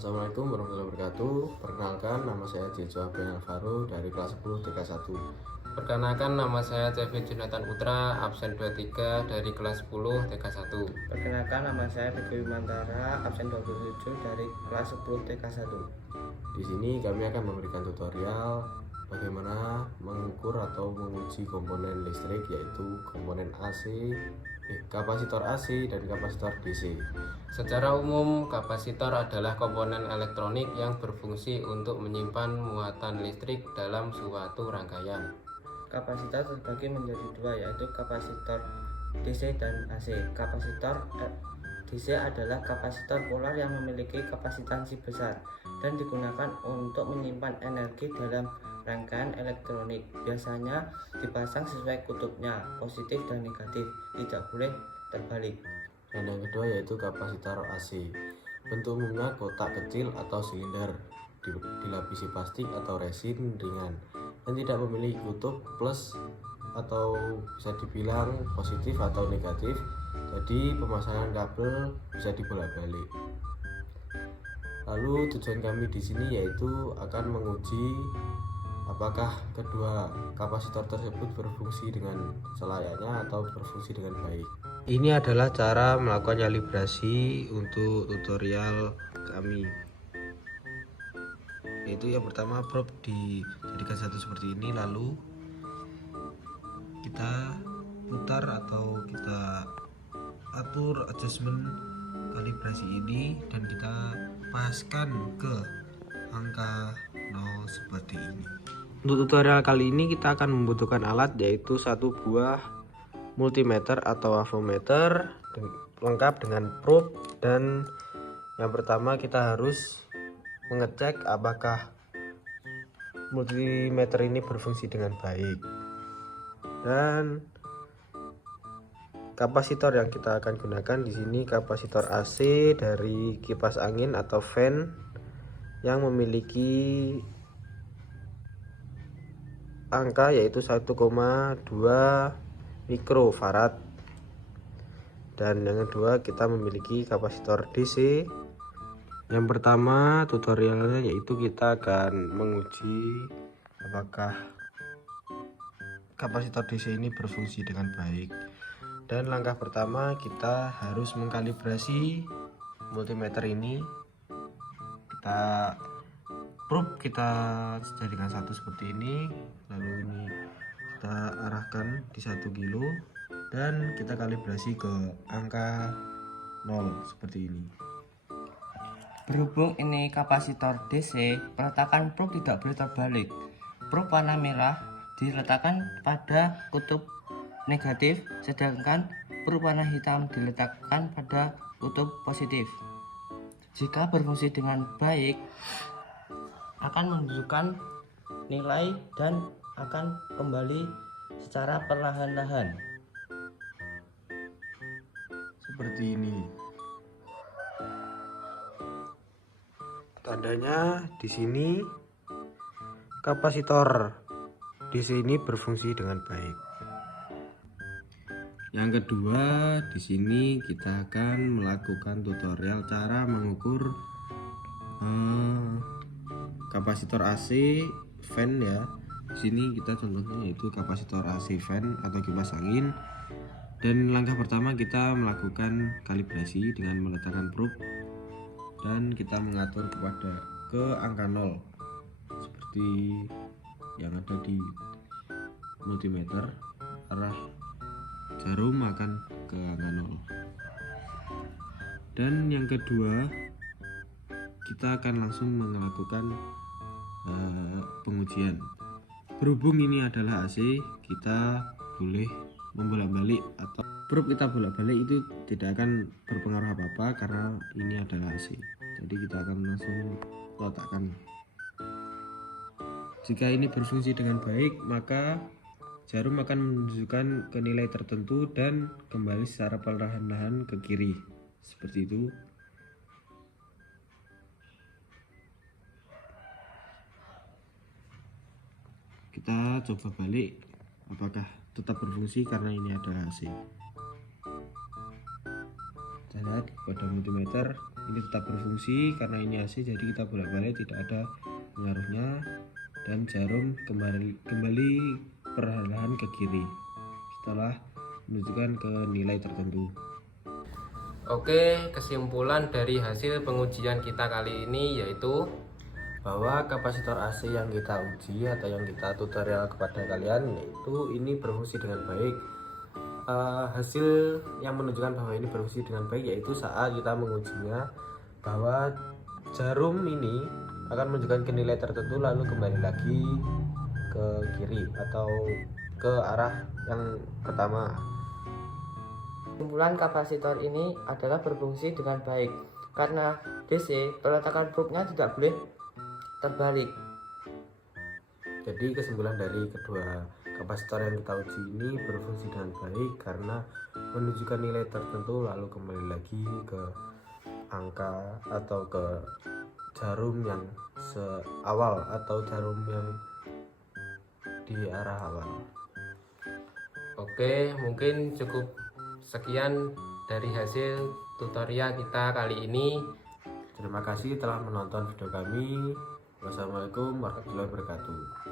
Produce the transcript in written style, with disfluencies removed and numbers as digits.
Assalamualaikum warahmatullahi wabarakatuh. Perkenalkan, nama saya Jejo Abrian Alvaro dari kelas 10 TK1. Perkenalkan, nama saya Cevi Jonathan Putra, absen 23 dari kelas 10 TK1. Perkenalkan, nama saya Fikri Mantara, absen 27 dari kelas 10 TK1. Di sini kami akan memberikan tutorial bagaimana mengukur atau menguji komponen listrik, yaitu komponen kapasitor AC dan kapasitor DC. Secara umum, kapasitor adalah komponen elektronik yang berfungsi untuk menyimpan muatan listrik dalam suatu rangkaian. Kapasitor terbagi menjadi dua, yaitu kapasitor DC dan AC. Kapasitor DC adalah kapasitor polar yang memiliki kapasitansi besar dan digunakan untuk menyimpan energi dalam rangkaian elektronik. Biasanya dipasang sesuai kutubnya, positif dan negatif, tidak boleh terbalik. Dan yang kedua yaitu kapasitor AC. Bentuk umumnya kotak kecil atau silinder, dilapisi plastik atau resin ringan, dan tidak memiliki kutub plus atau bisa dibilang positif atau negatif. Jadi pemasangan kabel bisa dibolak-balik. Lalu tujuan kami di sini yaitu akan menguji apakah kedua kapasitor tersebut berfungsi dengan selayaknya atau berfungsi dengan baik. Ini adalah cara melakukan kalibrasi untuk tutorial kami. Yaitu yang pertama, probe dijadikan satu seperti ini, lalu kita putar atau kita atur adjustment kalibrasi ini dan kita paskan ke angka 0 seperti ini. Untuk tutorial kali ini kita akan membutuhkan alat, yaitu satu buah multimeter atau avometer lengkap dengan probe, dan yang pertama kita harus mengecek apakah multimeter ini berfungsi dengan baik. Dan kapasitor yang kita akan gunakan di sini kapasitor AC dari kipas angin atau fan yang memiliki angka yaitu 1,2 mikrofarad. Dan yang kedua kita memiliki kapasitor DC. Yang pertama tutorialnya yaitu kita akan menguji apakah kapasitor DC ini berfungsi dengan baik. Dan langkah pertama kita harus mengkalibrasi multimeter ini. Kita probe, kita jadikan satu seperti ini, lalu ini kita arahkan di 1 kilo dan kita kalibrasi ke angka 0 seperti ini. Berhubung ini kapasitor DC, peletakan probe tidak boleh terbalik. Probe warna merah diletakkan pada kutub negatif, sedangkan probe warna hitam diletakkan pada kutub positif. Jika berfungsi dengan baik, akan menunjukkan nilai dan akan kembali secara perlahan-lahan. Seperti ini. Tandanya di sini kapasitor DC ini berfungsi dengan baik. Yang kedua, di sini kita akan melakukan tutorial cara mengukur kapasitor AC fan ya. Di sini kita contohnya yaitu kapasitor AC fan atau kipas angin. Dan langkah pertama kita melakukan kalibrasi dengan meletakkan probe dan kita mengatur ke angka 0 seperti yang ada di multimeter. Arah jarum akan ke angka 0. Dan yang kedua kita akan langsung melakukan pengujian. Berhubung ini adalah AC, kita boleh membolak-balik atau probe kita bolak-balik itu tidak akan berpengaruh apa-apa karena ini adalah AC. Jadi kita akan langsung letakkan. Jika ini berfungsi dengan baik, maka jarum akan menunjukkan ke nilai tertentu dan kembali secara perlahan-lahan ke kiri. Seperti itu. Kita coba balik apakah tetap berfungsi karena ini adalah AC. Kita lihat pada multimeter ini tetap berfungsi karena ini AC, jadi kita bolak-balik tidak ada pengaruhnya, dan jarum kembali perlahan ke kiri setelah menunjukkan ke nilai tertentu. Oke, kesimpulan dari hasil pengujian kita kali ini yaitu Bahwa kapasitor AC yang kita uji atau yang kita tutorial kepada kalian yaitu ini berfungsi dengan baik. Hasil yang menunjukkan bahwa ini berfungsi dengan baik yaitu saat kita mengujinya bahwa jarum ini akan menunjukkan ke nilai tertentu lalu kembali lagi ke kiri atau ke arah yang pertama. Kesimpulan kapasitor ini adalah berfungsi dengan baik karena DC peletakan probe-nya tidak boleh terbalik. Jadi kesimpulan dari kedua kapasitor yang kita uji ini berfungsi dengan baik karena menunjukkan nilai tertentu lalu kembali lagi ke angka atau ke jarum yang seawal atau jarum yang di arah awal. oke, mungkin cukup sekian dari hasil tutorial kita kali ini. Terima kasih telah menonton video kami. Wassalamualaikum warahmatullahi wabarakatuh.